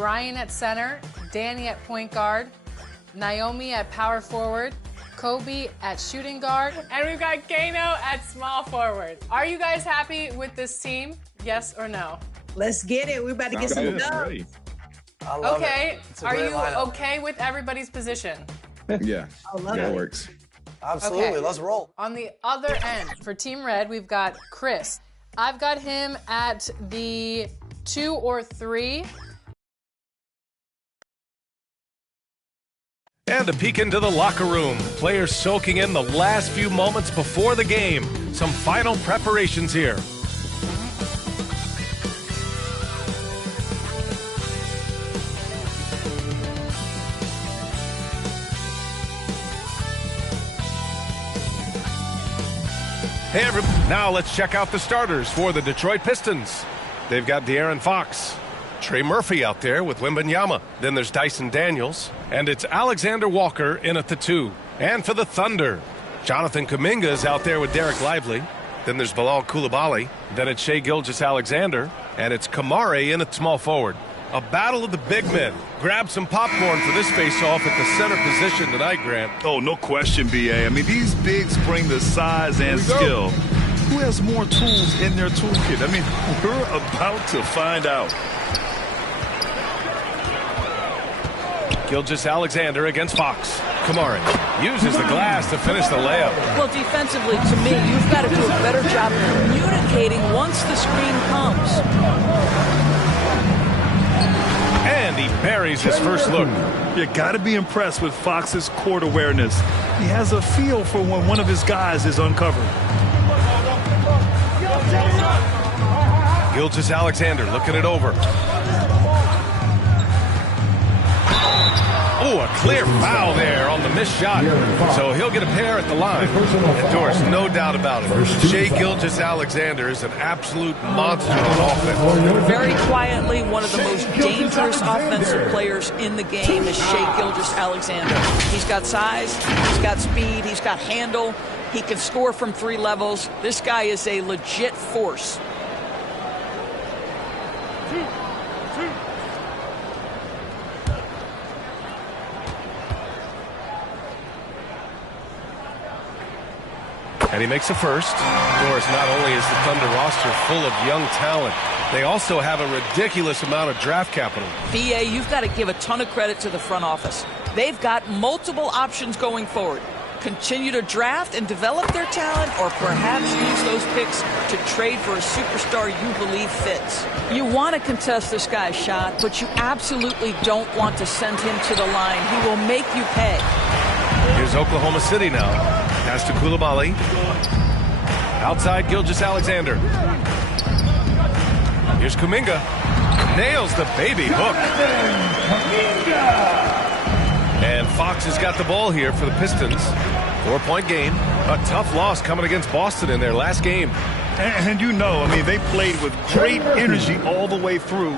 Brian at center, Danny at point guard, Naomi at power forward, Kobe at shooting guard, and we've got Kano at small forward. Are you guys happy with this team? Yes or no? Let's get it. We're about to get some dubs. I love Okay, it. are you okay with everybody's position? Yeah, that works. Absolutely, Okay. let's roll. On the other end, for Team Red, we've got Chris. I've got him at the 2 or 3. And a peek into the locker room. Players soaking in the last few moments before the game. Some final preparations here. Hey, everybody. Now let's check out the starters for the Detroit Pistons. They've got De'Aaron Fox, Trey Murphy out there with Wembanyama. Then there's Dyson Daniels, and it's Alexander Walker in at the 2. And for the Thunder, Jonathan Kuminga is out there with Derek Lively. Then there's Bilal Coulibaly. Then it's Shai Gilgeous-Alexander, and it's Kamare in at small forward. A battle of the big men. Grab some popcorn for this face-off at the center position tonight, Grant. Oh, no question, B.A. I mean, these bigs bring the size and skill. Who has more tools in their toolkit? I mean, we're about to find out. Gilgeous-Alexander against Fox. Kamare uses the glass to finish the layup. Well, defensively, to me, you've got to do a better job communicating once the screen comes. And he buries his first look. You got to be impressed with Fox's court awareness. He has a feel for when one of his guys is uncovered. Gilgeous-Alexander looking it over. Oh, a clear foul there on the missed shot. So he'll get a pair at the line. And Doris, no doubt about it, Shai Gilgeous-Alexander is an absolute monster on offense. Very quietly, one of the most dangerous offensive players in the game is Shai Gilgeous-Alexander. He's got size, he's got speed, he's got handle. He can score from 3 levels. This guy is a legit force. And he makes a first. Of course, not only is the Thunder roster full of young talent, they also have a ridiculous amount of draft capital. BA, you've got to give a ton of credit to the front office. They've got multiple options going forward. Continue to draft and develop their talent, or perhaps use those picks to trade for a superstar you believe fits. You want to contest this guy's shot, but you absolutely don't want to send him to the line. He will make you pay. Here's Oklahoma City now. Pass to Coulibaly. Outside Gilgeous-Alexander. Here's Kuminga. Nails the baby hook. And Fox has got the ball here for the Pistons. 4-point game. A tough loss coming against Boston in their last game. And you know, I mean, they played with great energy all the way through.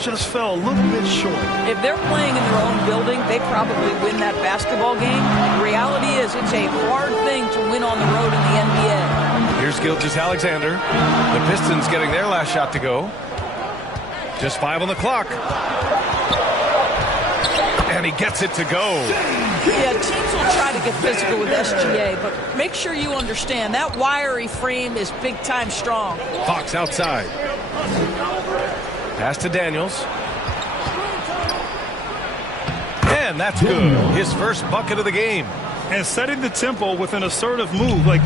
Just fell a little bit short. If they're playing in their own building, they probably win that basketball game. The reality is it's a hard thing to win on the road in the NBA. Here's Gilgeous-Alexander. The Pistons getting their last shot to go. Just 5 on the clock. And he gets it to go. Yeah, teams will try to get physical with SGA, but make sure you understand that wiry frame is big-time strong. Fox outside. Pass to Daniels. And that's good. His first bucket of the game. And setting the tempo with an assertive move. Like,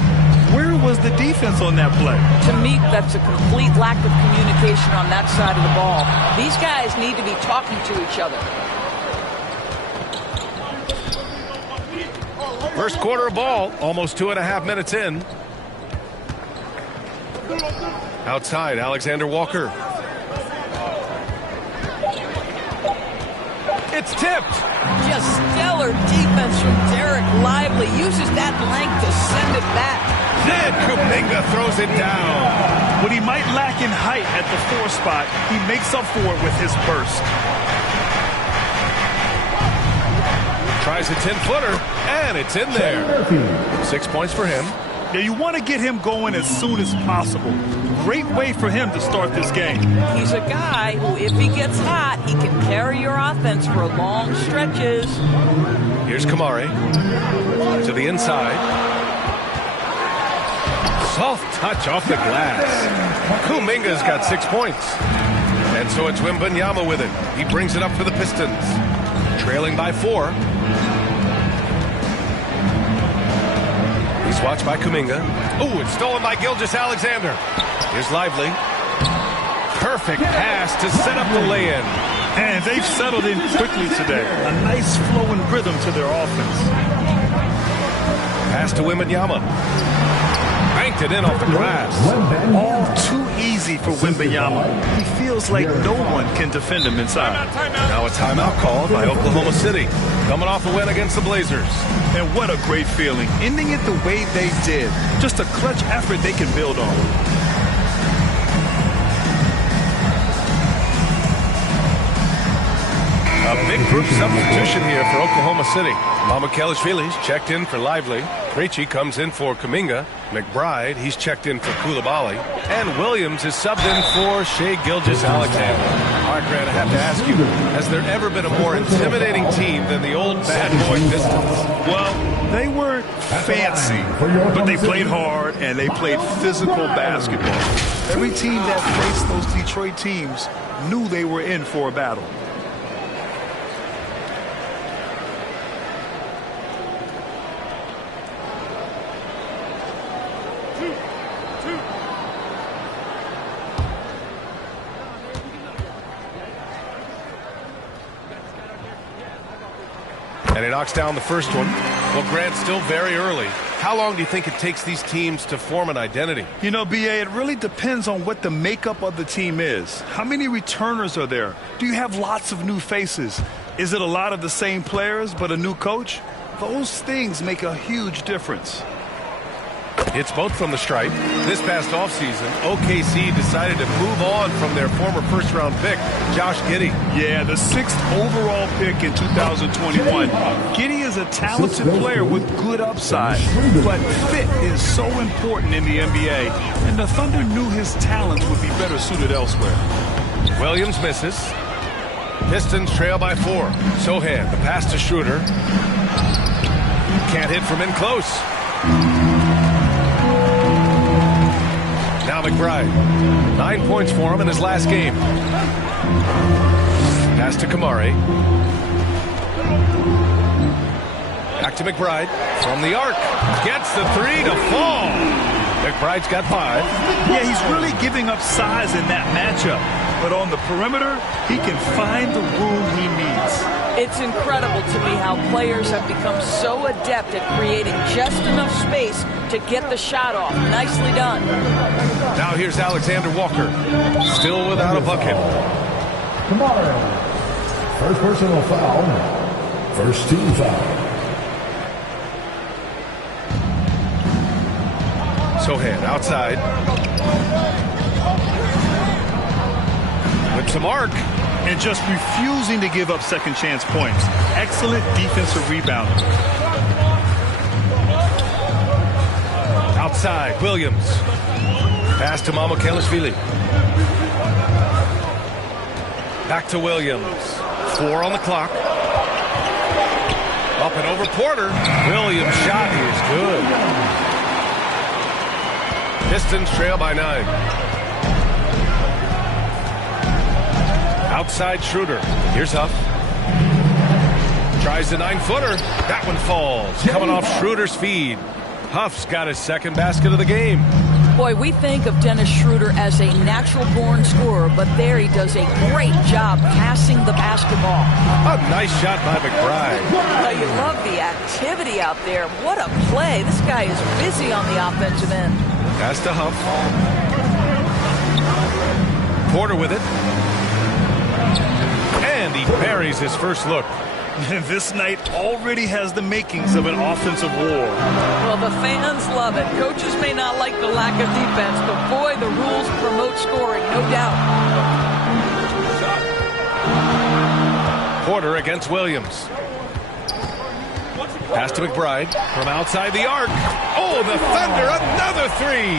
where was the defense on that play? To me, that's a complete lack of communication on that side of the ball. These guys need to be talking to each other. First quarter of ball, almost 2.5 minutes in. Outside, Alexander Walker. It's tipped. Just stellar defense from Derek Lively. Uses that length to send it back. Then Kuminga throws it down. What he might lack in height at the 4 spot, he makes up for it with his burst. Tries a 10-footer, and it's in there. 6 points for him. Yeah, you want to get him going as soon as possible. great way for him to start this game. He's a guy who, if he gets hot, he can carry your offense for long stretches. Here's Kamari to the inside. Soft touch off the glass. Kuminga's got 6 points. And so it's Wembanyama with it. He brings it up for the Pistons. Trailing by 4. He's watched by Kuminga. Oh, it's stolen by Gilgeous-Alexander. Here's Lively. Perfect pass to set up the lay-in. And they've settled in quickly today. A nice flowing rhythm to their offense. Pass to Wembanyama. Banked it in off the glass. All too easy for Wembanyama. He feels like no one can defend him inside. Now a timeout called by Oklahoma City. Coming off a win against the Blazers. And what a great feeling. Ending it the way they did. Just a clutch effort they can build on. A big group substitution here for Oklahoma City. Mamukelashvili's checked in for Lively. Krejci comes in for Kuminga. McBride, he's checked in for Coulibaly. And Williams is subbed in for Shai Gilgeous-Alexander. All right, Grant, I have to ask you, has there ever been a more intimidating team than the old bad boy Pistons? Well, they weren't fancy, but they played hard and they played physical basketball. Every team that faced those Detroit teams knew they were in for a battle. And he knocks down the first one. Well, Grant, still very early. How long do you think it takes these teams to form an identity? You know, B.A., it really depends on what the makeup of the team is. How many returners are there? Do you have lots of new faces? Is it a lot of the same players but a new coach? Those things make a huge difference. It's both from the stripe. This past offseason, OKC decided to move on from their former first-round pick, Josh Giddey. Yeah, the 6th overall pick in 2021. Giddey is a talented player with good upside, but fit is so important in the NBA, and the Thunder knew his talents would be better suited elsewhere. Williams misses. Pistons trail by 4. Sohan, the pass to Schroeder. Can't hit from in close. Now McBride. 9 points for him in his last game. Pass to Kamari. Back to McBride. From the arc. Gets the 3 to fall. McBride's got 5. Yeah, he's really giving up size in that matchup. But on the perimeter, he can find the room he needs. It's incredible to me how players have become so adept at creating just enough space to get the shot off. Nicely done. Now here's Alexander Walker. Still without a bucket. Come on. First personal foul. First team foul. Sohan outside. With some arc. And just refusing to give up second chance points. Excellent defensive rebound. Outside, Williams. Pass to Mamukelashvili. Back to Williams. 4 on the clock. Up and over Porter. Williams' shot is good. Pistons trail by 9. Outside Schroeder. Here's Huff. Tries the 9-footer. That one falls. Coming off Schroeder's feed. Huff's got his second basket of the game. Boy, we think of Dennis Schroeder as a natural-born scorer, but there he does a great job passing the basketball. A nice shot by McBride. You love the activity out there. What a play. This guy is busy on the offensive end. Pass to Huff. Porter with it. And he buries his first look. This night already has the makings of an offensive war. Well, the fans love it. Coaches may not like the lack of defense, but boy, the rules promote scoring, no doubt. Porter against Williams. Pass to McBride from outside the arc. Oh, the Thunder, another three.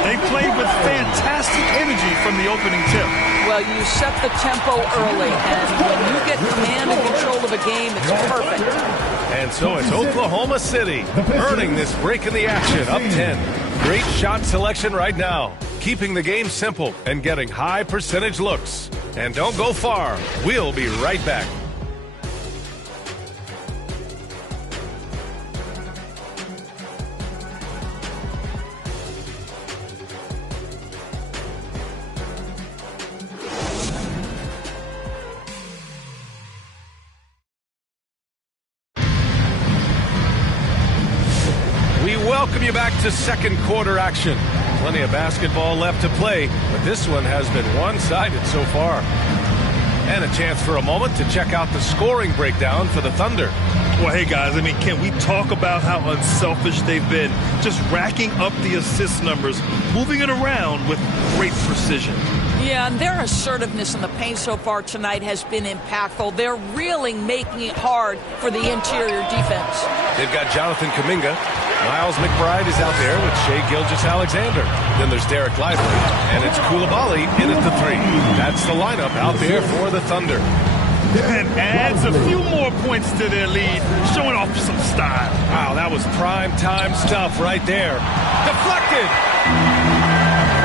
They played with fantastic energy from the opening tip. Well, you set the tempo early, and when you get command and control of a game, it's perfect. And so it's Oklahoma City earning this break in the action, up 10. Great shot selection right now, keeping the game simple and getting high percentage looks. And don't go far. We'll be right back. Welcome you back to second quarter action. Plenty of basketball left to play, but this one has been one-sided so far. And a chance for a moment to check out the scoring breakdown for the Thunder. Well, hey, guys, I mean, can we talk about how unselfish they've been? Just racking up the assist numbers, moving it around with great precision. Yeah, and their assertiveness in the paint so far tonight has been impactful. They're really making it hard for the interior defense. They've got Jonathan Kuminga. Miles McBride is out there with Shai Gilgeous-Alexander. Then there's Derek Lively, and it's Coulibaly in at the three. That's the lineup out there for the Thunder. And adds a few more points to their lead, showing off some style. Wow, that was prime-time stuff right there. Deflected!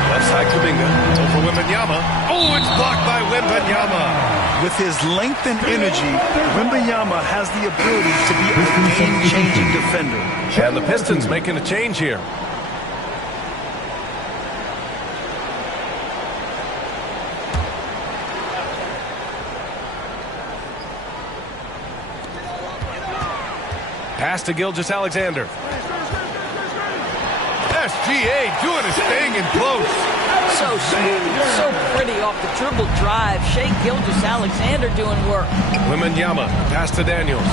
Left side Kuminga, over Wembanyama. Oh, it's blocked by Wembanyama. With his length and energy, Wembanyama has the ability to be a game-changing defender. And the Pistons making a change here. Pass to Gilgeous-Alexander. SGA doing his thing in close. So smooth, so pretty off the dribble drive. Shai Gilgeous-Alexander doing work. Wembanyama, pass to Daniels.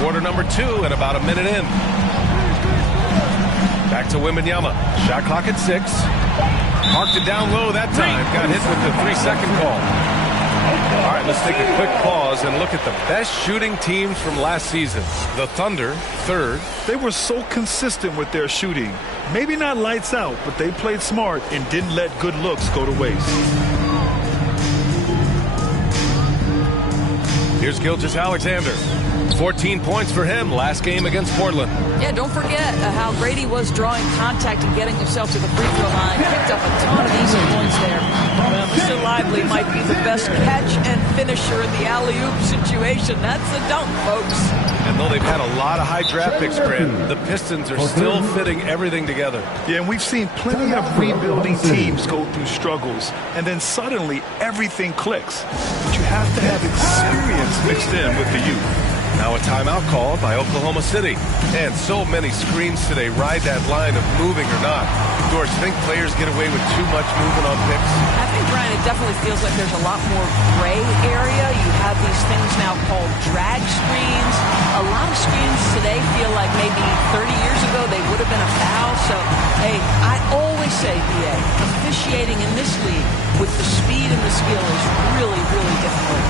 Quarter number 2 and about a minute in. Back to Wembanyama. Shot clock at 6. Marked it down low that time. Got hit with the 3-second call. All right, let's take a quick pause and look at the best shooting teams from last season. The Thunder, third. They were so consistent with their shooting. Maybe not lights out, but they played smart and didn't let good looks go to waste. Here's Gilgeous-Alexander. 14 points for him last game against Portland. Yeah, don't forget how great he was drawing contact and getting himself to the free throw line. Picked up a ton of easy points there. Well, Mr. Lively might be the best catch and finisher in the alley-oop situation. That's a dunk, folks. And though they've had a lot of high draft picks, Grant, the Pistons are still fitting everything together. Yeah, and we've seen plenty of rebuilding teams go through struggles, and then suddenly everything clicks. But you have to have experience mixed in with the youth. Now a timeout called by Oklahoma City. And so many screens today ride that line of moving or not. Doris, think players get away with too much movement on picks? I think, Brian, it definitely feels like there's a lot more gray area. You have these things now called drag screens. A lot of screens today feel like maybe 30 years ago they would have been a foul. So, hey, I always say, BA, officiating in this league with the speed and the skill is really, really difficult.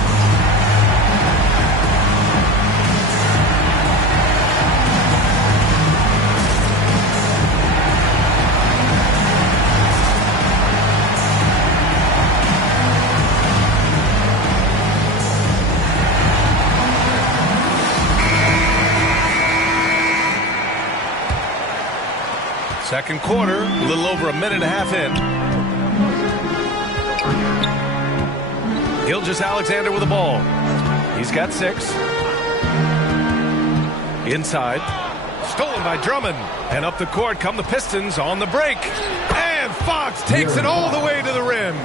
Second quarter, a little over a minute and a half in. Gilgeous-Alexander with the ball. He's got 6. Inside. Stolen by Drummond. And up the court come the Pistons on the break. And Fox takes it all the way to the rim.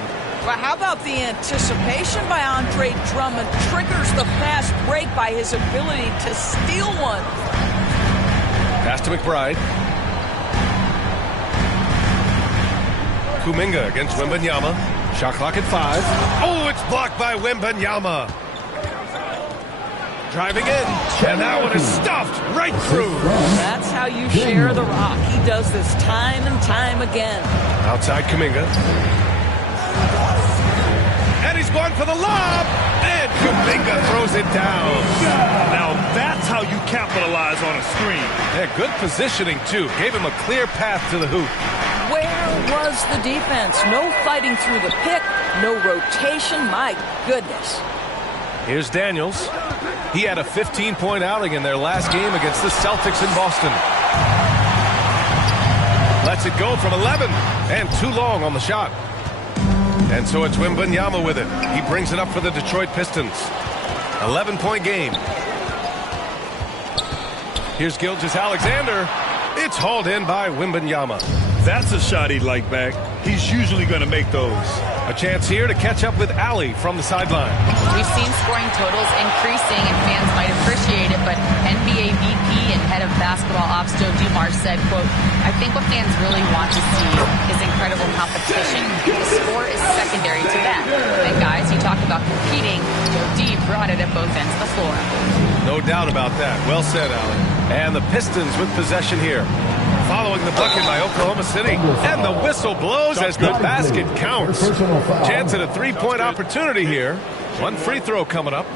Well, how about the anticipation by Andre Drummond triggers the fast break by his ability to steal one. Pass to McBride. Kuminga against Wembanyama. Shot clock at 5. Oh, it's blocked by Wembanyama. Driving in. And that one is stuffed right through. That's how you share the rock. He does this time and time again. Outside Kuminga. And he's going for the lob. And Kuminga throws it down. Now that's how you capitalize on a screen. Yeah, good positioning, too. Gave him a clear path to the hoop. Where was the defense? No fighting through the pick, no rotation. My goodness. Here's Daniels. He had a 15-point outing in their last game against the Celtics in Boston. Lets it go from 11, and too long on the shot. And so it's Wembanyama with it. He brings it up for the Detroit Pistons. 11-point game. Here's Gilgeous-Alexander. It's hauled in by Wembanyama. That's a shot he'd like back. He's usually going to make those. A chance here to catch up with Ali from the sideline. We've seen scoring totals increasing, and fans might appreciate it, but NBA VP and head of basketball ops Joe Dumars said, quote, I think what fans really want to see is incredible competition. The score is secondary to that. And guys, you talk about competing. Joe D brought it at both ends of the floor. No doubt about that. Well said, Ali. And the Pistons with possession here. Following the bucket by Oklahoma City. And the whistle blows as the basket counts. Chance at a three-point opportunity here. One free throw coming up.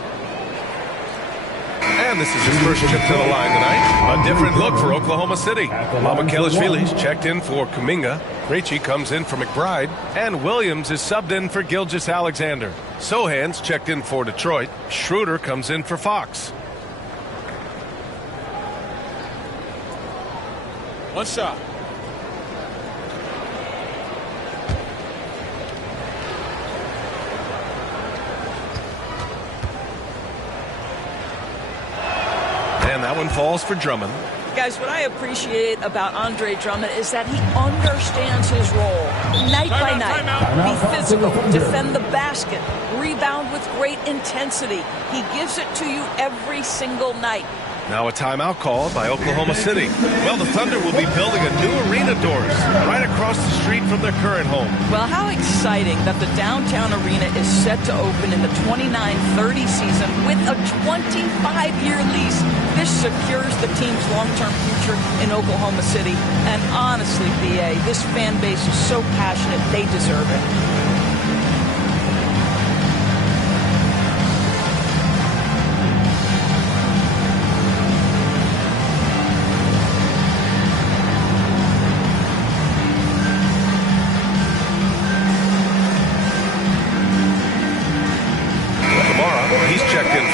And this is his first trip to the line tonight. A different look for Oklahoma City. Mamakhelishvili's checked in for Kuminga. Krejci comes in for McBride. And Williams is subbed in for Gilgeous-Alexander. Sohan's checked in for Detroit. Schroeder comes in for Fox. One shot. And that one falls for Drummond. Guys, what I appreciate about Andre Drummond is that he understands his role. Night by night, be physical, defend the basket, rebound with great intensity. He gives it to you every single night. Now a timeout called by Oklahoma City. Well, the Thunder will be building a new arena doors right across the street from their current home. Well, how exciting that the downtown arena is set to open in the 29-30 season with a 25-year lease. This secures the team's long-term future in Oklahoma City. And honestly, BA, this fan base is so passionate, they deserve it.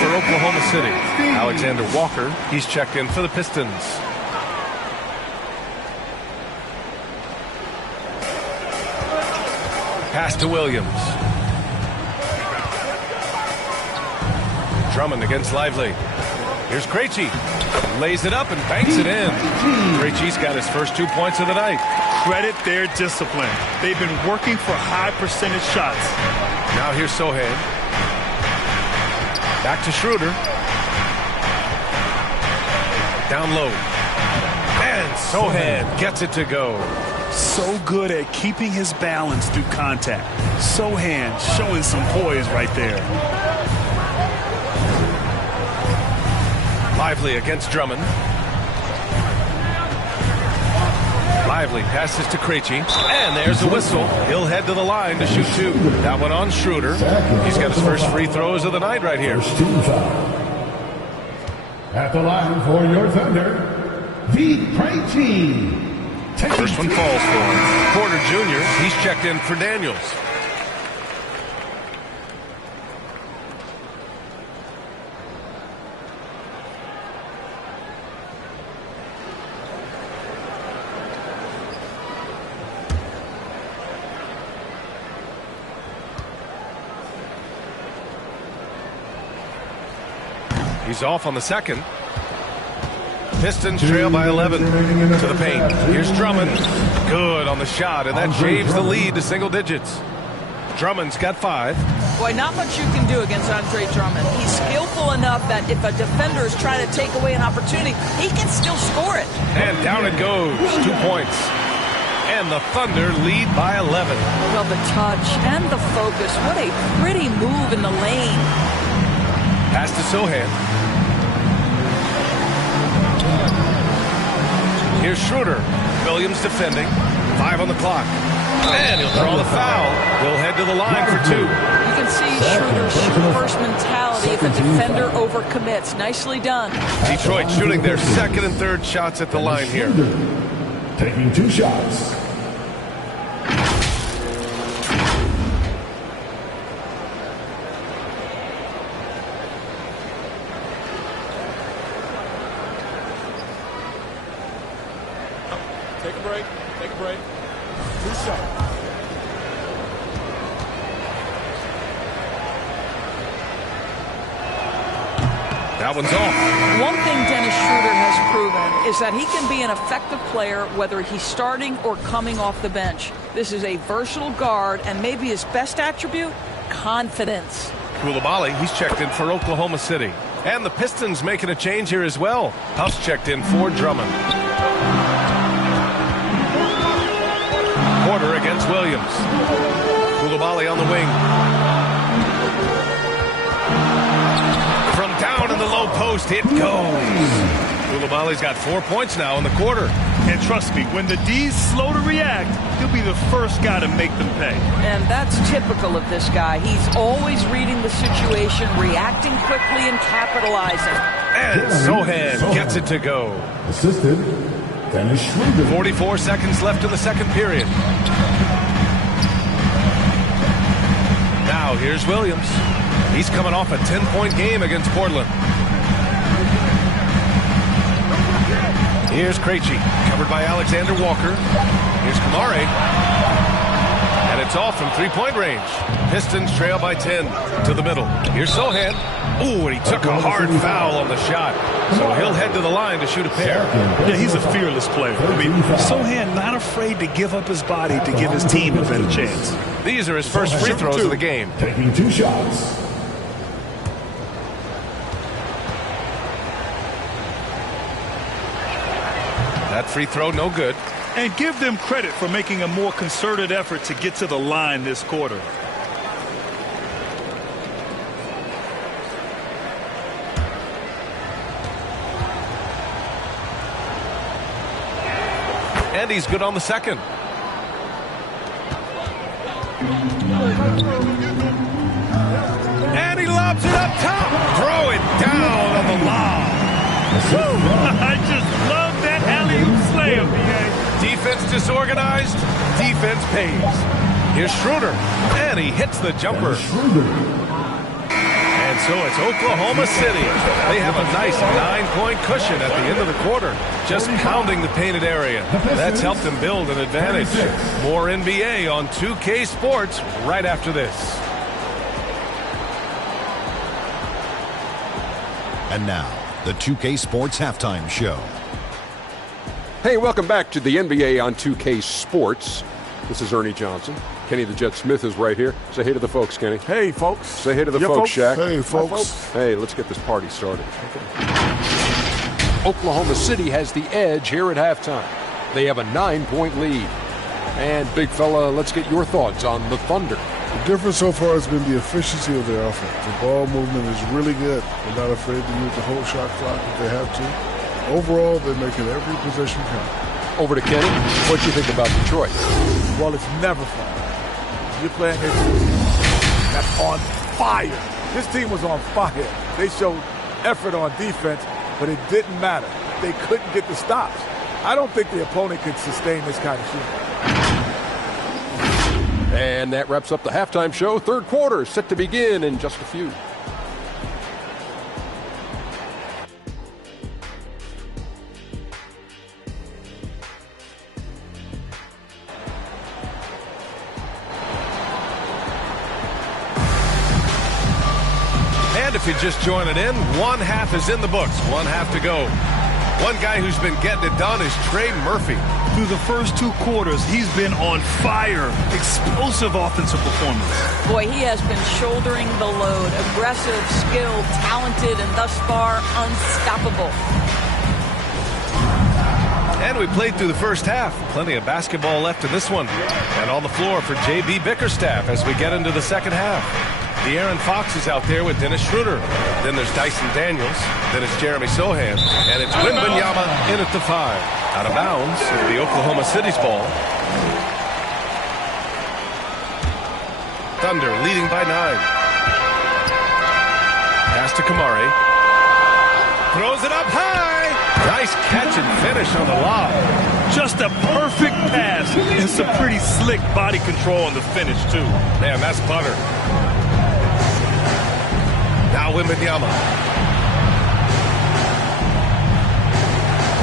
Oklahoma City. Alexander Walker, he's checked in for the Pistons. Pass to Williams. Drummond against Lively. Here's Krejci. Lays it up and banks it in. Krejci's got his first 2 points of the night. Credit their discipline. They've been working for high percentage shots. Now here's Sohan. Back to Schroeder. Down low. And Sohan gets it to go. So good at keeping his balance through contact. Sohan showing some poise right there. Lively against Drummond. Lively passes to Krejci. And there's a whistle. He'll head to the line to shoot two. That one on Schroeder. He's got his first free throws of the night right here. At the line for your Thunder, DET Pistons. First one falls for him. Porter Jr., he's checked in for Daniels. He's off on the second. Pistons trail by 11 to the paint. Here's Drummond. Good on the shot, and that shaves the lead to single digits. Drummond's got 5. Boy, not much you can do against Andre Drummond. He's skillful enough that if a defender is trying to take away an opportunity, he can still score it. And down it goes. 2 points. And the Thunder lead by 11. Well, the touch and the focus. What a pretty move in the lane. Pass to Sohan. Here's Schroeder. Williams defending. 5 on the clock. And he'll draw the foul. He'll head to the line for 2. You can can see Schroeder's shoot-first mentality if a defender overcommits. Nicely done. Detroit shooting their second and third shots at the line here. Taking 2 shots. Take a break. Take a break. 2 shots. That one's off. One thing Dennis Schroeder has proven is that he can be an effective player whether he's starting or coming off the bench. This is a versatile guard, and maybe his best attribute, confidence. Coulibaly, he's checked in for Oklahoma City. And the Pistons making a change here as well. Huff's checked in for Drummond. Porter against Williams. Coulibaly on the wing. From down in the low post, it goes. Coulibaly's got 4 points now in the quarter. And trust me, when the D's slow to react, he'll be the first guy to make them pay. And that's typical of this guy. He's always reading the situation, reacting quickly, and capitalizing. And Sohan gets it to go. Assisted, Dennis Schroeder. 44 seconds left in the second period. Now here's Williams. He's coming off a 10-point game against Portland. Here's Krejci, covered by Alexander Walker. Here's Kamare. And it's off from three-point range. Pistons trail by 10 to the middle. Here's Sohan. Ooh, and he took a hard foul on the shot. So he'll head to the line to shoot a pair. Yeah, he's a fearless player. I mean, Sohan not afraid to give up his body to give his team a better chance. These are his first free throws of the game. Taking 2 shots. That free throw, no good. And give them credit for making a more concerted effort to get to the line this quarter. And he's good on the second. And he lobs it up top. Throw it down on the lob. I just love that alley-oop slam, BA. Defense disorganized. Defense pays. Here's Schroeder. And he hits the jumper. And so it's Oklahoma City. They have a nice 9-point cushion at the end of the quarter, just pounding the painted area. That's helped them build an advantage. More NBA on 2K Sports right after this. And now, the 2K Sports Halftime Show. Hey, welcome back to the NBA on 2K Sports. This is Ernie Johnson. Kenny the Jet Smith is right here. Say hey to the folks, Kenny. Hey, folks. Say hey to the folks, Shaq. Hey, folks. Hey, let's get this party started. Oklahoma City has the edge here at halftime. They have a 9-point lead. And, big fella, let's get your thoughts on the Thunder. The difference so far has been the efficiency of their offense. The ball movement is really good. They're not afraid to use the whole shot clock if they have to. Overall, they're making every possession count. Over to Kenny. What do you think about Detroit? Well, it's never fun. You're playing against a team that's on fire. This team was on fire. They showed effort on defense, but it didn't matter. They couldn't get the stops. I don't think the opponent could sustain this kind of shooting. And that wraps up the halftime show. Third quarter set to begin in just a few. And if you're just joining in, one half is in the books, one half to go. One guy who's been getting it done is Trey Murphy. Through the first 2 quarters, he's been on fire. Explosive offensive performance. Boy, he has been shouldering the load. Aggressive, skilled, talented, and thus far unstoppable. And we played through the first half. Plenty of basketball left in this one. And on the floor for JB Bickerstaff as we get into the second half. De'Aaron Fox is out there with Dennis Schroeder. Then there's Dyson Daniels. Then it's Jeremy Sohan. And it's Wembanyama in at the 5. Out of bounds, it'll be Oklahoma City's ball. Thunder leading by 9. Pass to Kamari. Throws it up high. Nice catch and finish on the lob. Just a perfect pass and some pretty slick body control on the finish, too. Man, that's butter. Now Wembanyama.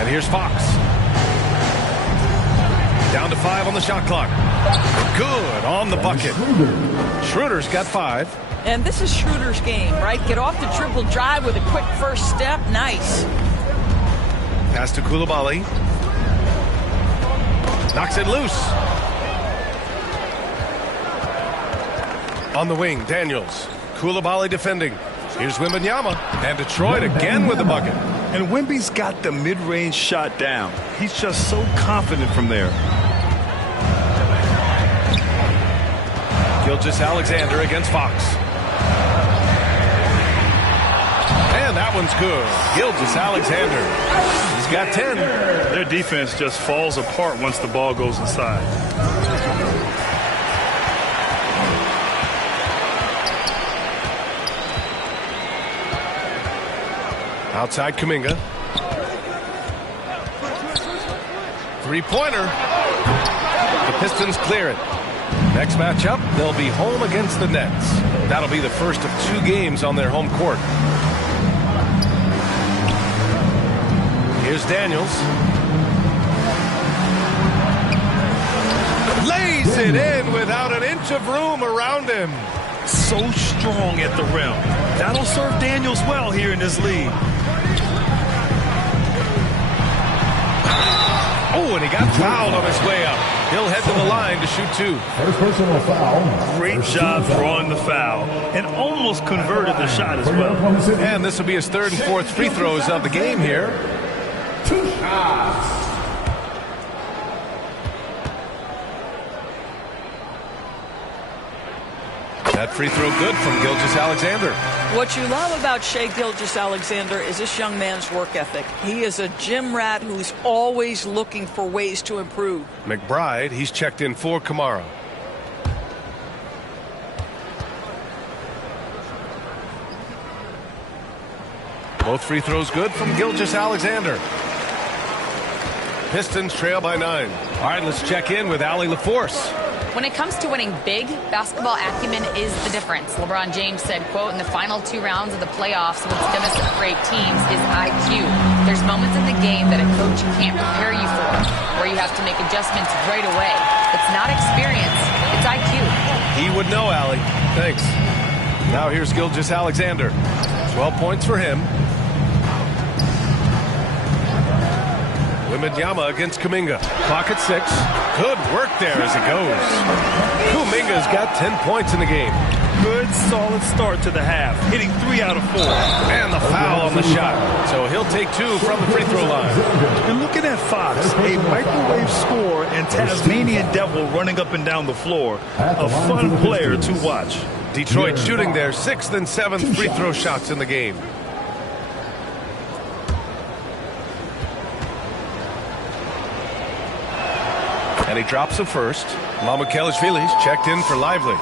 And here's Fox. Down to 5 on the shot clock. Good on the bucket. Schroeder's got 5. And this is Schroeder's game, right? Get off the triple drive with a quick first step. Nice. Pass to Coulibaly. Knocks it loose. On the wing, Daniels. Coulibaly defending. Here's Wembanyama. And Detroit again with the bucket. And Wemby's got the mid-range shot down. He's just so confident from there. Gilgeous-Alexander against Fox. And that one's good. Gilgeous-Alexander. He's got 10. Their defense just falls apart once the ball goes inside. Outside Kuminga. Three-pointer. The Pistons clear it. Next matchup, they'll be home against the Nets. That'll be the first of 2 games on their home court. Here's Daniels. Lays it in without an inch of room around him. So strong at the rim. That'll serve Daniels well here in this league. Oh, and he got fouled on his way up. He'll head to the line to shoot 2. First personal foul. Great job drawing the foul and almost converted the shot as well. And this will be his 3rd and 4th free throws of the game here. 2 shots. That free throw good from Gilgeous-Alexander. What you love about Shai Gilgeous-Alexander is this young man's work ethic. He is a gym rat who's always looking for ways to improve. McBride, he's checked in for Kamara. Both free throws good from Gilgeous-Alexander. Pistons trail by 9. All right, let's check in with Allie LaForce. When it comes to winning big, basketball acumen is the difference. LeBron James said, quote, in the final 2 rounds of the playoffs, what's going to separate teams is IQ. There's moments in the game that a coach can't prepare you for, where you have to make adjustments right away. It's not experience, it's IQ. He would know, Allie. Thanks. Now here's Gilgeous-Alexander. 12 points for him. Wembanyama against Kuminga. Clock at 6. Good work there as it goes. Kuminga's got 10 points in the game. Good, solid start to the half, hitting 3 out of 4. And the foul on the shot. So he'll take 2 from the free throw line. And looking at Fox, a microwave scorer and Tasmanian devil running up and down the floor. A fun player to watch. Detroit shooting their 6th and 7th free throw shots in the game. And he drops a first. Mamukelashvili's checked in for Lively.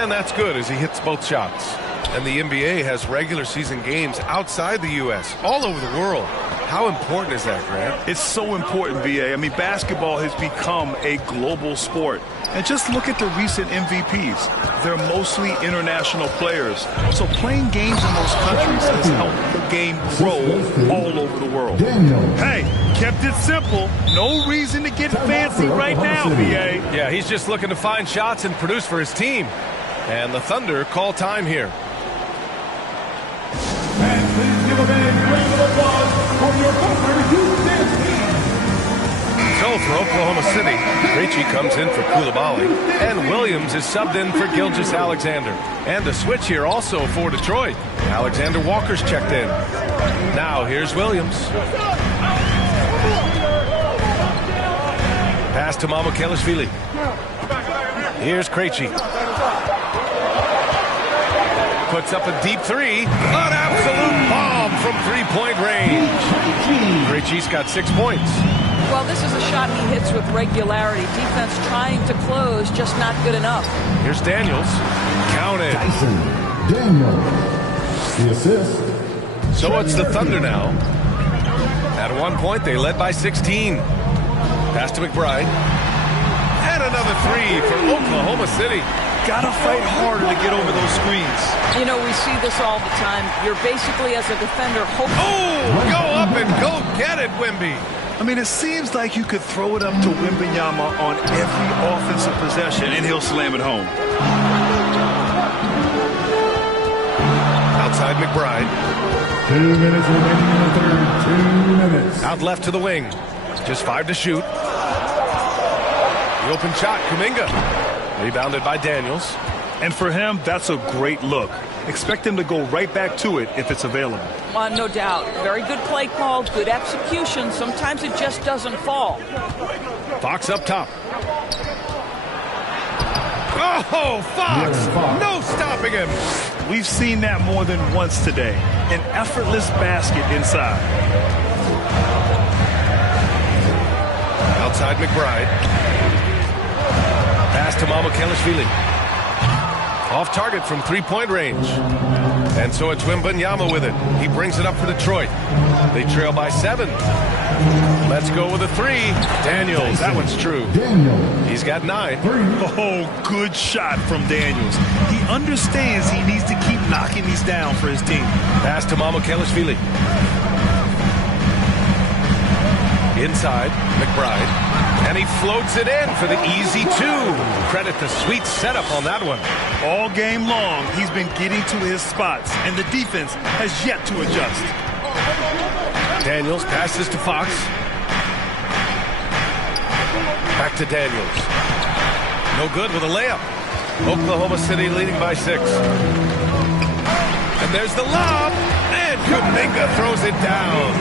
And that's good as he hits both shots. And the NBA has regular season games outside the U.S., all over the world. How important is that, Grant? It's so important, BA. I mean, basketball has become a global sport. And just look at the recent MVPs. They're mostly international players. So playing games in those countries has helped the game grow all over the world. Hey, kept it simple. No reason to get fancy right now, BA. Yeah, he's just looking to find shots and produce for his team. And the Thunder call time here. And please give a big round of applause for your Thunder Houston team. So for Oklahoma City, Krejci comes in for Coulibaly, and Williams is subbed in for Gilgeous-Alexander. And a switch here also for Detroit. Alexander Walker's checked in. Now here's Williams. Pass to Mamukelashvili. Here's Krejci. puts up a deep three. An absolute bomb from three-point range. Krejci's got 6 points. Well, this is a shot he hits with regularity. Defense trying to close, just not good enough. Here's Daniels. Counted. Daniels. The assist. So it's the Thunder now. At one point, they led by 16. Pass to McBride. And another three for Oklahoma City. Gotta fight harder to get over those screens. You know, we see this all the time. You're basically, as a defender, hoping... Oh, go up and go get it, Wemby. I mean, it seems like you could throw it up to Wembanyama on every offensive possession, and he'll slam it home. Outside McBride. 2 minutes remaining in the third. 2 minutes. Out left to the wing. Just 5 to shoot. The open shot, Kuminga. Rebounded by Daniels. And for him, that's a great look. Expect him to go right back to it if it's available. No doubt. Very good play call, good execution. Sometimes it just doesn't fall. Fox up top. Oh, Fox! No stopping him! We've seen that more than once today. An effortless basket inside. Outside McBride. Pass to Mamukelashvili. Off target from three-point range. And so it's Wembanyama with it. He brings it up for Detroit. They trail by 7. Let's go with a three. Daniels, that one's true. He's got 9. Oh, good shot from Daniels. He understands he needs to keep knocking these down for his team. Pass to Mamukelashvili. Inside, McBride. And he floats it in for the easy 2. Credit the sweet setup on that one. All game long, he's been getting to his spots, and the defense has yet to adjust. Daniels passes to Fox. Back to Daniels. No good with a layup. Oklahoma City leading by 6. And there's the lob. And Kuminga throws it down.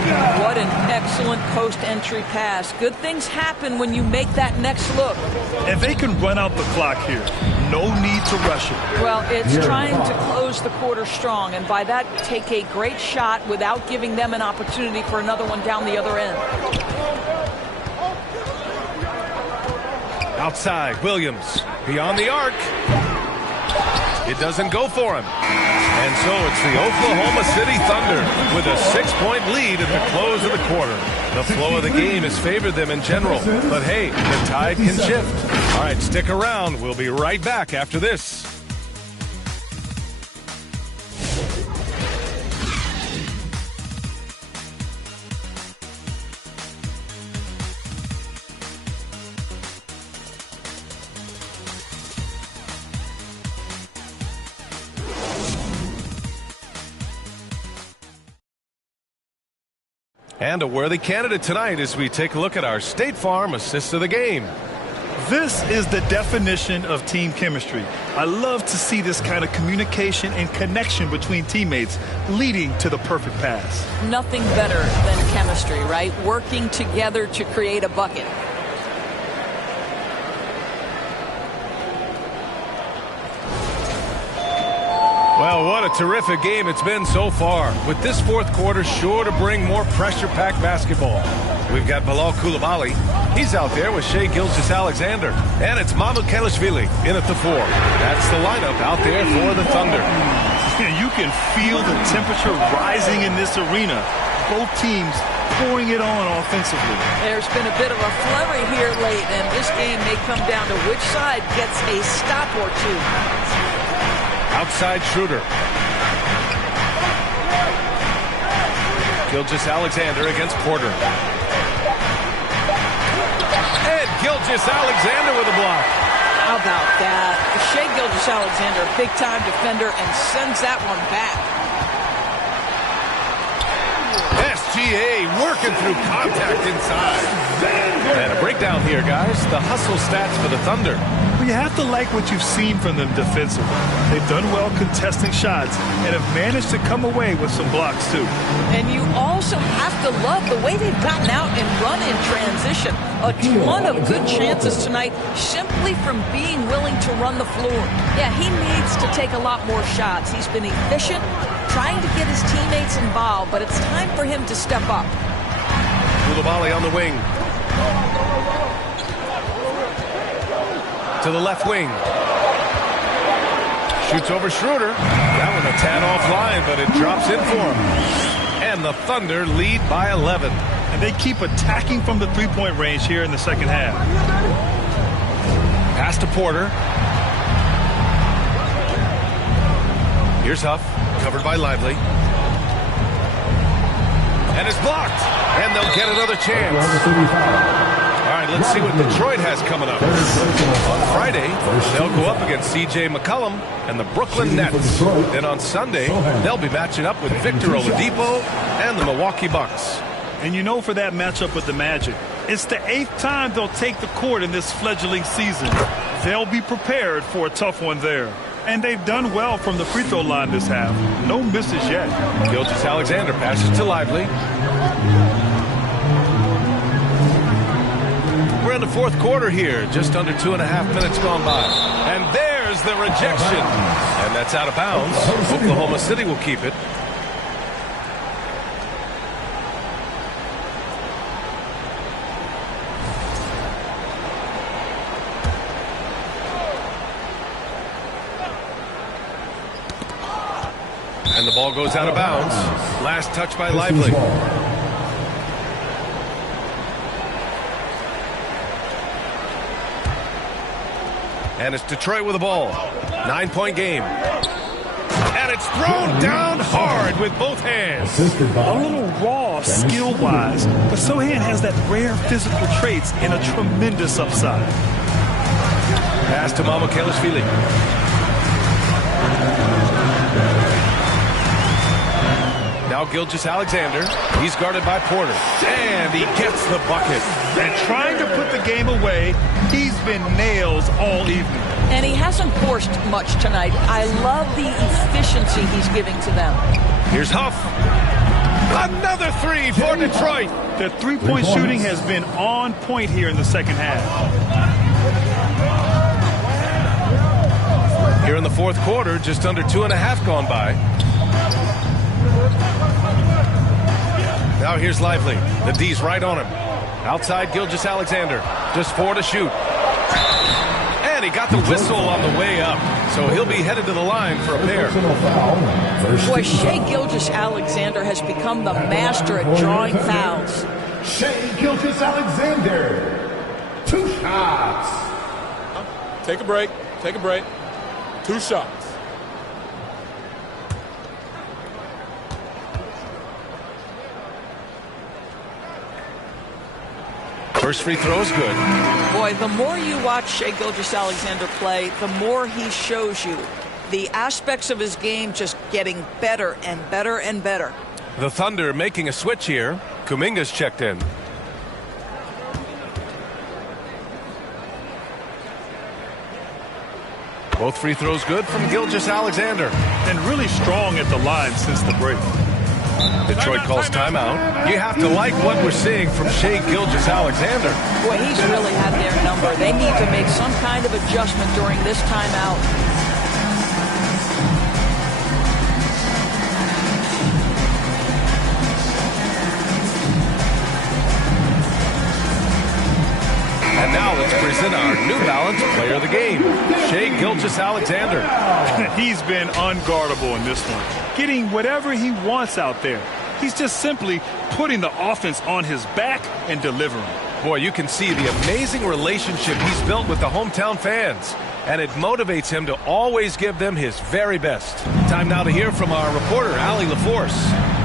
What an excellent post-entry pass. Good things happen when you make that next look. And they can run out the clock here. No need to rush it. Well, it's trying to close the quarter strong, and by that, take a great shot without giving them an opportunity for another one down the other end. Outside, Williams. Beyond the arc. It doesn't go for him. And so it's the Oklahoma City Thunder with a 6-point lead at the close of the quarter. The flow of the game has favored them in general. But hey, the tide can shift. All right, stick around. We'll be right back after this. And a worthy candidate tonight as we take a look at our State Farm Assist of the Game. This is the definition of team chemistry. I love to see this kind of communication and connection between teammates leading to the perfect pass. Nothing better than chemistry, right? Working together to create a bucket. Well, what a terrific game it's been so far. With this fourth quarter sure to bring more pressure-packed basketball. We've got Bilal Coulibaly. He's out there with Shai Gilgeous-Alexander. And it's Mamukelashvili in at the 4. That's the lineup out there for the Thunder. You can feel the temperature rising in this arena. Both teams pouring it on offensively. There's been a bit of a flurry here late, and this game may come down to which side gets a stop or two. Outside Schroeder. Gilgeous-Alexander against Porter. And Gilgeous-Alexander with a block. How about that? Shai Gilgeous-Alexander, big-time defender, and sends that one back. SGA working through contact inside. And a breakdown here, guys. The hustle stats for the Thunder. Well, you have to like what you've seen from them defensively. They've done well contesting shots and have managed to come away with some blocks, too. And you also have to love the way they've gotten out and run in transition. A ton of good chances tonight simply from being willing to run the floor. Yeah, he needs to take a lot more shots. He's been efficient, trying to get his teammates involved, but it's time for him to step up. Koulibaly on the wing. To the left wing. Shoots over Schroeder. That one a tad offline, but it drops in for him. And the Thunder lead by 11. And they keep attacking from the three-point range here in the second half. Pass to Porter. Here's Huff, covered by Lively. And it's blocked. And they'll get another chance. All right, let's see what Detroit has coming up. On Friday, they'll go up against C.J. McCollum and the Brooklyn Nets. Then on Sunday, they'll be matching up with Victor Oladipo and the Milwaukee Bucks. And you know, for that matchup with the Magic, it's the 8th time they'll take the court in this fledgling season. They'll be prepared for a tough one there. And they've done well from the free throw line this half. No misses yet. Gilgeous-Alexander passes to Lively. We're in the fourth quarter here, just under 2.5 minutes gone by. And there's the rejection. And that's out of bounds. Oklahoma City will keep it. And the ball goes out of bounds. Last touch by Lively. And it's Detroit with the ball. 9-point game. And it's thrown down hard with both hands. A little raw skill-wise, but Sochan has that rare physical traits and a tremendous upside. Pass to Mamukelashvili. Now Gilgeous-Alexander. He's guarded by Porter. And he gets the bucket. And trying to put the game away, he's been nails all evening. And he hasn't forced much tonight. I love the efficiency he's giving to them. Here's Huff. Another three for Detroit. The three-point shooting has been on point here in the second half. Here in the fourth quarter, just under 2.5 gone by. Now here's Lively. The D's right on him. Outside Gilgeous-Alexander. Just 4 to shoot. And he got the whistle on the way up. So he'll be headed to the line for a pair. Boy, Shai Gilgeous-Alexander has become the master at drawing fouls. Shai Gilgeous-Alexander. 2 shots. Take a break. Take a break. 2 shots. First free throw is good. Boy, the more you watch Shai Gilgeous-Alexander play, the more he shows you the aspects of his game just getting better and better and better. The Thunder making a switch here. Kuminga's checked in. Both free throws good from Gilgeous-Alexander. And really strong at the line since the break. Detroit calls timeout. You have to like what we're seeing from Shai Gilgeous-Alexander. Boy, he's really had their number. They need to make some kind of adjustment during this timeout. And now let's present our New Balance player of the game, Shai Gilgeous-Alexander. He's been unguardable in this one, getting whatever he wants out there. He's just simply putting the offense on his back and delivering. Boy, you can see the amazing relationship he's built with the hometown fans, and it motivates him to always give them his very best. Time now to hear from our reporter, Allie LaForce.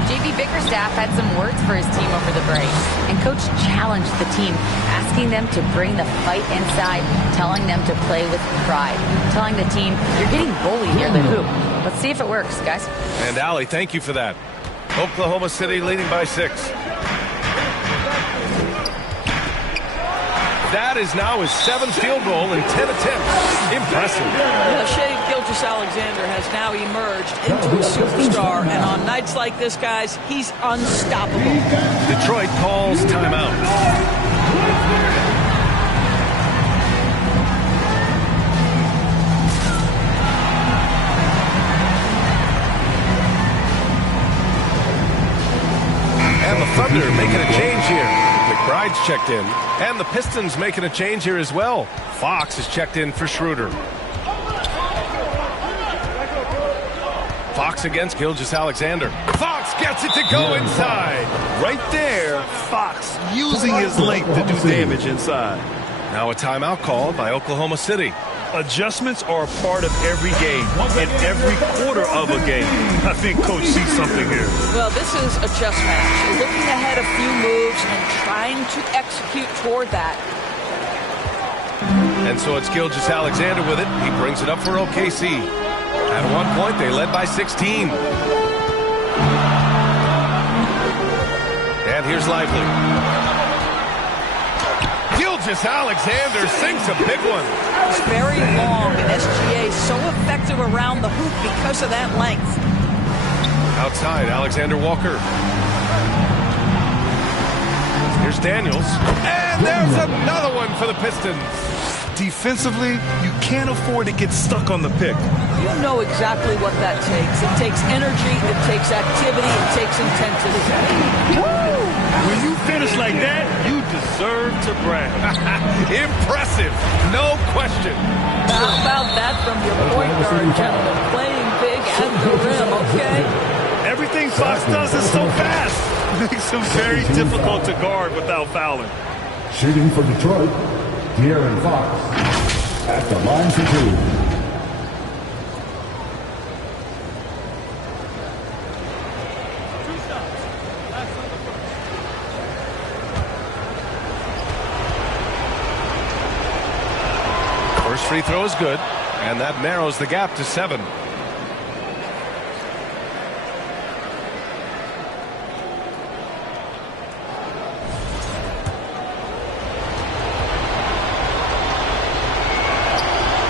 JB Bickerstaff had some words for his team over the break, and Coach challenged the team, asking them to bring the fight inside, telling them to play with pride, telling the team, you're getting bullied near the hoop. Let's see if it works, guys. And Allie, thank you for that. Oklahoma City leading by 6. That is now his 7th field goal in 10 attempts. Impressive. Shea Gilgeous-Alexander has now emerged into a superstar, and on nights like this, guys, he's unstoppable. Detroit calls timeout. And the Thunder making a change here. McBride's checked in. And the Pistons making a change here as well. Fox is checked in for Schroeder. Fox against Gilgeous-Alexander. Fox gets it to go inside. Right there, Fox using his length to do damage inside. Now a timeout called by Oklahoma City. Adjustments are a part of every game, and every quarter of a game. I think Coach sees something here. Well, this is a chess match. Looking ahead a few moves and trying to execute toward that. And so it's Gilgeous-Alexander with it. He brings it up for OKC. At one point, they led by 16. And here's Lively. Gilgeous-Alexander sinks a big one. It's very long, and SGA so effective around the hoop because of that length. Outside, Alexander Walker. Here's Daniels. And there's another one for the Pistons. Defensively, you can't afford to get stuck on the pick. You know exactly what that takes. It takes energy, it takes activity, it takes intensity. Woo! When you finish like that, you deserve to brag. Impressive, no question. How about that from your point guard, gentlemen? Playing big at the rim, okay? Everything Fox does is so fast. It makes him very difficult to guard without fouling. Shooting for Detroit, De'Aaron Fox at the line for 2. First free throw is good, and that narrows the gap to 7.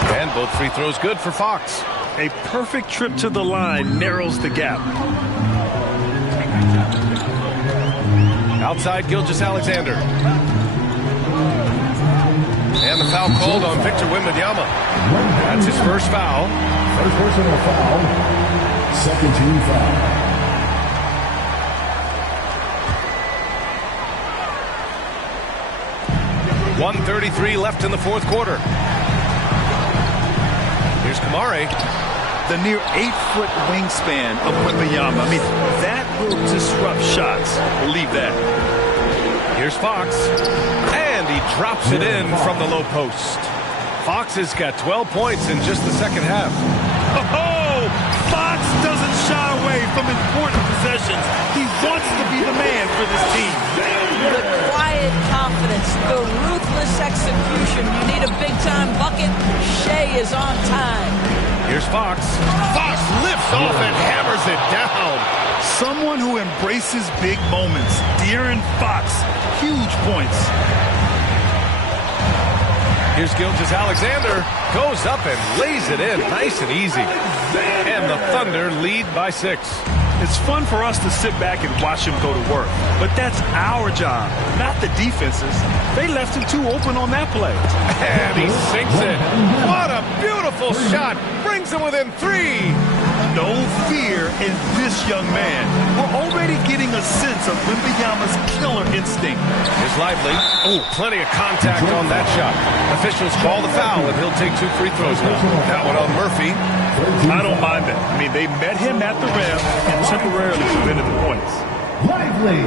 And both free throws good for Fox. A perfect trip to the line narrows the gap. Outside Gilgeous-Alexander. And the foul called on Victor Wembanyama. That's his first foul. First personal foul. Second team foul. .133 left in the fourth quarter. Here's Kamare. The near 8-foot wingspan of Wembanyama. I mean, that will disrupt shots. Believe that. Here's Fox. And he drops it in from the low post. Fox has got 12 points in just the second half. Oh, Fox doesn't shy away from important possessions. He wants to be the man for this team. The quiet confidence, the ruthless execution. You need a big-time bucket. Shea is on time. Here's Fox. Fox lifts off and hammers it down. Someone who embraces big moments. De'Aaron Fox. Huge points. Here's Gilgeous-Alexander. Goes up and lays it in. Nice and easy. And the Thunder lead by 6. It's fun for us to sit back and watch him go to work. But that's our job, not the defense's. They left him too open on that play. And he sinks it. What a beautiful shot. Brings him within 3. No fear in this young man. We're already getting a sense of Wembanyama's killer instinct. Here's Lively. Oh, plenty of contact on that shot. Officials call the foul, and he'll take 2 free throws now. That one on Murphy. I don't mind that. I mean, they met him at the rim and temporarily prevented the points. Lively.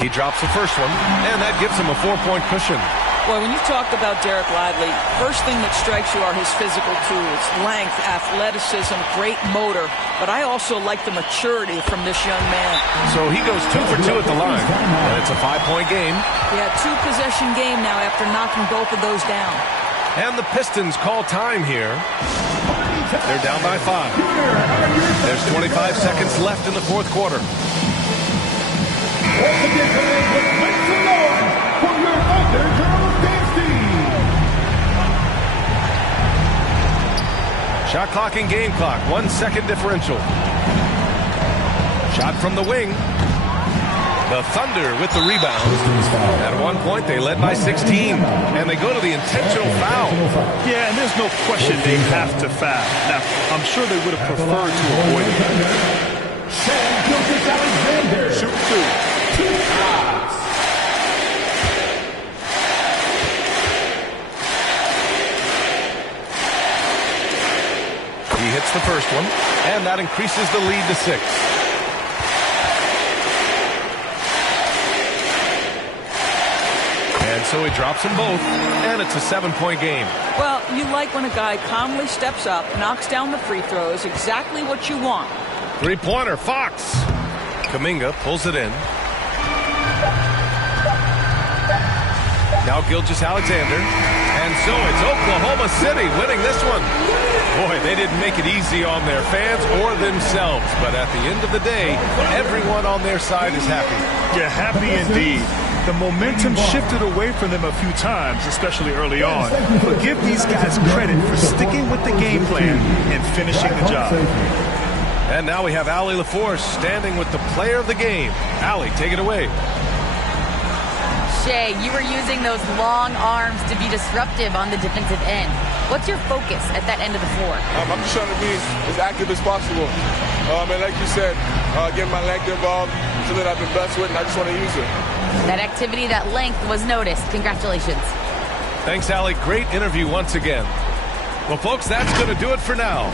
He drops the first one, and that gives him a 4-point cushion. Well, when you talk about Derek Lively, first thing that strikes you are his physical tools, length, athleticism, great motor. But I also like the maturity from this young man. So he goes 2 for 2 at the line, and it's a 5-point game. Yeah, 2-possession game now after knocking both of those down. And the Pistons call time here. They're down by 5. There's 25 seconds left in the fourth quarter. Shot clock and game clock, 1 second differential. Shot from the wing. The Thunder with the rebound. At one point, they led by 16, and they go to the intentional foul. Yeah, and there's no question they have to foul. Now, I'm sure they would have preferred to avoid it. Shoot 2. He hits the first one, and that increases the lead to 6. And so he drops them both, and it's a 7-point game. Well, you like when a guy calmly steps up, knocks down the free throws, exactly what you want. Three-pointer, Fox. Kuminga pulls it in. Now Gilgeous-Alexander. And so it's Oklahoma City winning this one. Boy, they didn't make it easy on their fans or themselves. But at the end of the day, everyone on their side is happy. Yeah, happy indeed. The momentum shifted away from them a few times, especially early on. But give these guys credit for sticking with the game plan and finishing the job. And now we have Allie LaForce standing with the player of the game. Allie, take it away. Shea, you were using those long arms to be disruptive on the defensive end. What's your focus at that end of the floor? I'm just trying to be as active as possible. And like you said, getting my length involved, something I've been blessed with, and I just want to use it. That activity, that length was noticed. Congratulations. Thanks, Allie. Great interview once again. Well, folks, that's going to do it for now.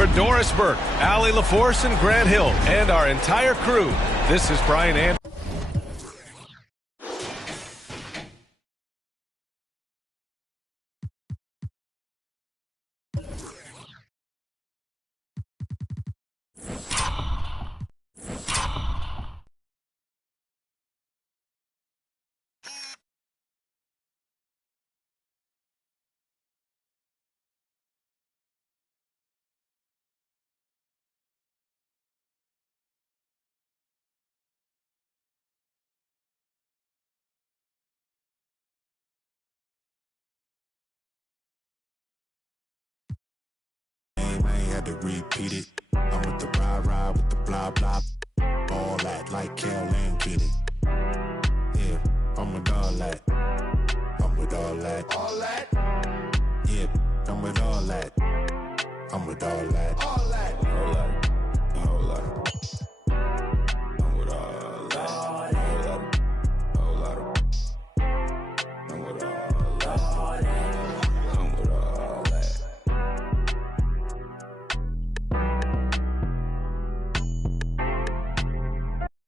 For Doris Burke, Allie LaForce, and Grant Hill, and our entire crew, this is Brian Anderson. To repeat it, I'm with the ride with the blah blah, all that like Kel and get it. Yeah, I'm with all that. I'm with all that. All that. Yeah, I'm with all that. I'm with all that. All that. All that. All that.